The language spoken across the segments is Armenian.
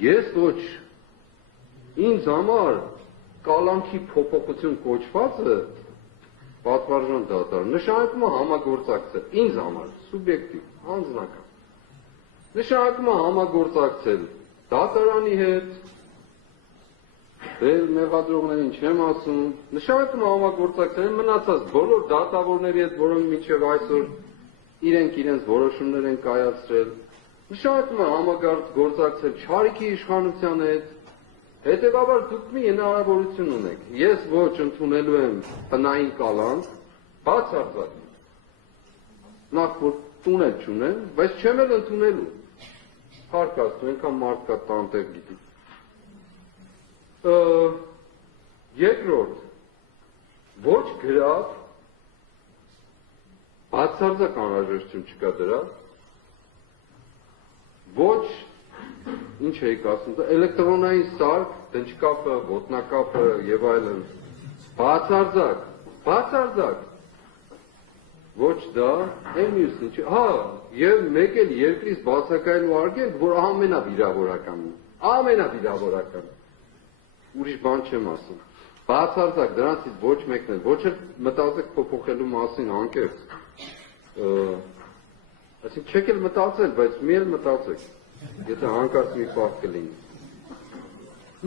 Ես ոչ ինձ համար կալանքի փոփոխություն կոչվածը պատվարժան դատարան նշանակում է համագործակցել ինձ համար սուբյեկտիվ անձնական նշանակում է համագործակցել դատարանի հետ դեր մեղադրողներին չեմ ասում նշանակում է համագործակցել մնացած բոլոր դատավորների հետ որոնք մինչև այսօր իրենց որոշումներ են կայացրել նշանակում է համագործակցել Չարիքի իշխանության հետ հետևաբար դուք մի հնարավորություն ունեք ես ոչ ընդունելու եմ տնային կալանք բացարձակ նախ որ տուն էլ չունեմ բայց չեմ էլ ընդունելու հարկաստ այնքան մարդ կա տանտեր գիտի երկրորդ ոչ գրավ բացարձակ անհրաժեշտություն չկա դրա ոչ ինչ էիք ասում էլեկտրոնային սարք դնչկապը ոտնակապը եւ այլն բացարձակ ոչ դա այն մյուսն ինչ հա եւ մեկ էլ երկրից բացակայելու արգելք որ ամենավիրավորական ուրիշ բան չեմ ասում բացարձակ դրանցից ոչ մեկն էլ ոչ էլ մտածեք փոփոխելու մասին անկեղծ այսինքն չեք էլ մտածել բայց մի էլ մտածեք եթե հանկարծ մի պահ կլինի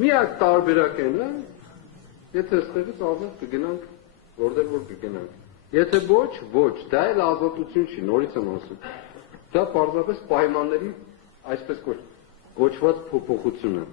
միակ տարբերակն է եթե այստեղից ազատ կգնանք որտեղ որ կգնանք եթե ոչ դա էլ ազատություն չի նորից եմ ասում դա պարզապես պայմանների այսպես կոչված փոփոխություն է